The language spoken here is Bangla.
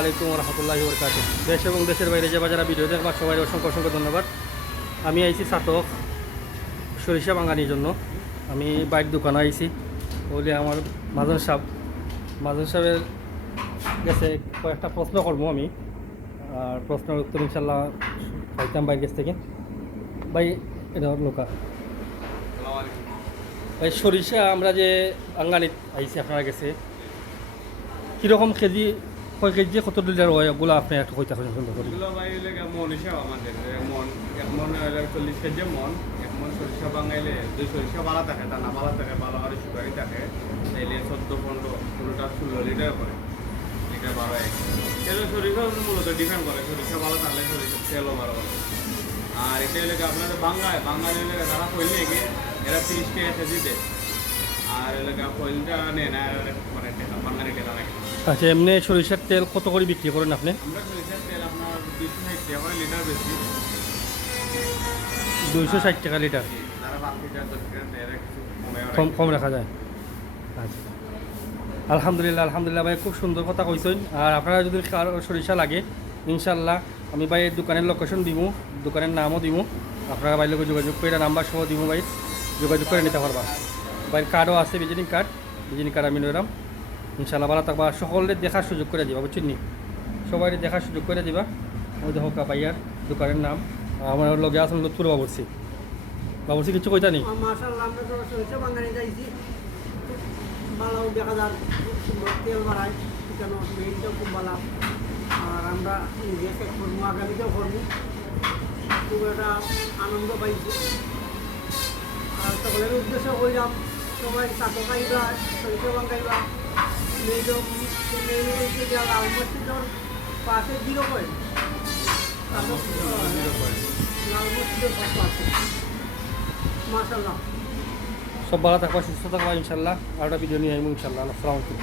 আলাইকুম রহমতুল্লাহি বরকাতুহু। দেশ এবং দেশের বাইরে যে যারা ভিডিও দেখবার সবাই অসংখ্য অসংখ্য ধন্যবাদ। আমি আইছি সাতক সরিষা বাঙালির জন্য। আমি বাইক দোকানে আইছি বলে আমার মাজন সাহেবের কাছে কয়েকটা প্রশ্ন করবো আমি, আর প্রশ্নের উত্তর ইনশাল্লাহ পাইতাম বাইরের কাছ থেকে। ভাই এটা লোকা ভাই সরিষা আমরা যে বাঙালিত আইছি আপনার কাছে কীরকম কেজি, কয় কেজি কত লিটার হয় ওগুলো আপনি একটা কইতে পারেন সুন্দর করে? এগুলো ভাই মন হিসাব আমাদের এক মন 40 কেজি মন। এক মন সরিষা বাঙাইলে দুই সরিষা বালা থাকে, তা না বালা থাকে, ভালো আর সুপারি থাকে, তাইলে 14-15 পুরোটা 16 লিটার করে, লিটার 12 এক। তেলের সরিষা মূলত ডিপেন্ড করে, সরিষা ভালো থাকলে সরিষার তেলও ভালো হবে। আর এটা এলাকা আপনাদের বাঙালি এলাকা যারা কইলে গিয়ে এরা 30 টাকা কেজি দেয়, আর এলাকা কইলটা নেয় না, মানে বাঙালি টেকা লাগে। আচ্ছা, এমনি সরিষার তেল কত করে বিক্রি করেন আপনি? আমরা সরিষার তেল আপনার 260 টাকা হয় লিটার বেশি। 260 টাকা লিটার, যারা 5 লিটার 10 লিটার দেয় এরা কিছু কম কম রাখা যায়। আচ্ছা, আলহামদুলিল্লাহ ভাই, খুব সুন্দর কথা কইছেন। আর আপনারা যদি কারো সরিষা লাগে ইনশাল্লাহ আমি ভাই দোকানের লোকেশন দিব, দোকানের নামও দিব, আপনারা ভাই লোক যোগাযোগ করে নাম্বার সহ দিব, ভাই যোগাযোগ করে নিতে পারবা। ভাইয়ের কার্ডও আছে, ভিজিটিং কার্ড আমি নিলাম। ইনশাল্লাহ ভালো থাকবা, সকলের দেখার সুযোগ করে দিবা, বুঝছেন নি? সবাই দেখার সুযোগ করে দিবা। ওই দেখো ভাইয়ার দোকানের নাম। আমার লগে আসুন লুৎফুর বাবুরসি কিছু কইতা নেই? মাশাআল্লাহ, আমরা তো সরিষা বাঙালি যাইছি, ভালো দেখা যার তেল বাড়ায়, কেন মেইনটাও খুব ভালো। আর আমরা নিজে চেক করবো, আগামীতেও করবো, খুব একটা আনন্দ পাইছি। আর সকলের উদ্দেশ্য কইলাম সবাই চাকর খাইবা, সরিষা বাঙাইবা। মেইন হচ্ছে যে লাল মসজিদের পাশে 0 পয়েন্ট, লাল মসজিদের পাশে। মাশাআল্লাহ, সব ভালো থাকবা, সুস্থ থাকবা ইনশাল্লাহ। আর একটা ভিডিও নিয়ে আইবো ইনশাল্লাহ। আসসালামু আলাইকুম।